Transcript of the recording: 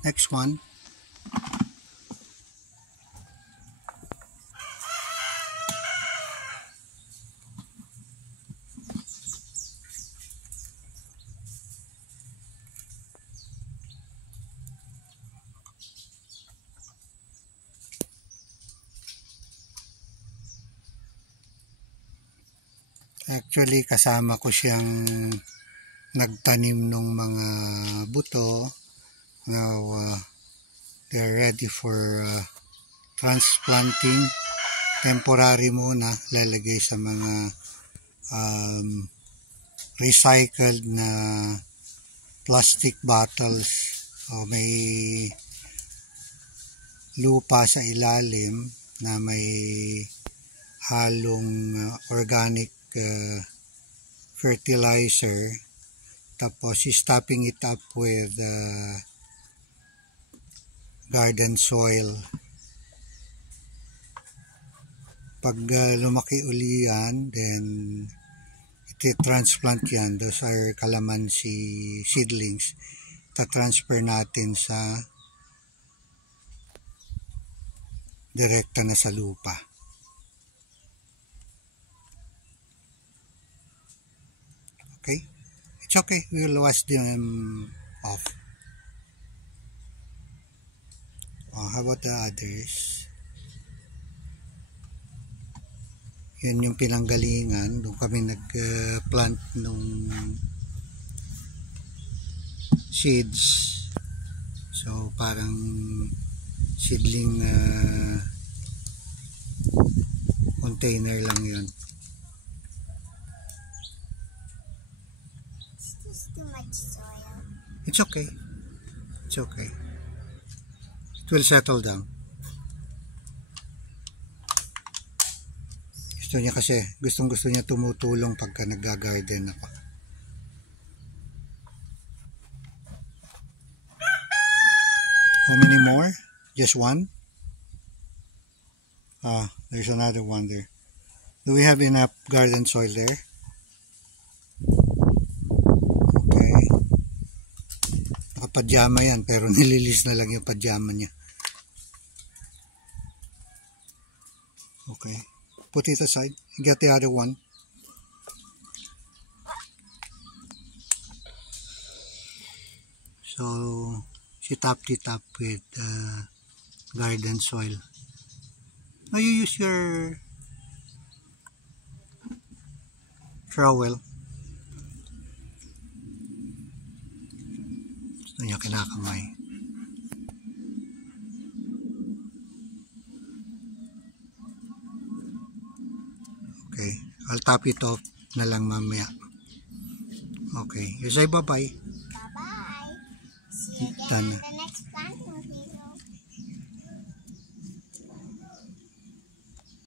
Next one. Actually, kasama ko siyang nagtanim ng mga buto. Now, they're ready for transplanting. Temporary muna, lalagay sa mga recycled na plastic bottles. May lupa sa ilalim na may halong organic fertilizer, tapos stopping it up with garden soil. Pag lumaki uli yan, then iti-transplant yan. Those are calamansi seedlings. Ta-transfer natin sa direkta na sa lupa. Okay, it's okay. We will wash them off. How about the others? Yan yung pinanggalingan. Doon kami nag-plant nung seeds. So parang seedling container lang yun. Too much soil. It's okay. It's okay. It will settle down. Gusto niya kasi, gustong-gusto niya tumutulong pagka nag-garden ako. How many more? Just one? There's another one there. Do we have enough garden soil there? Pajama yan, pero nililis na lang yung pajama niya. Okay, put it aside. Get the other one. So she topped it up with garden soil. Now you use your trowel. Ito niya kinakamay. Okay, I'll top it off na lang mamaya. Okay, you say bye-bye. Bye-bye. See you again Done. on the next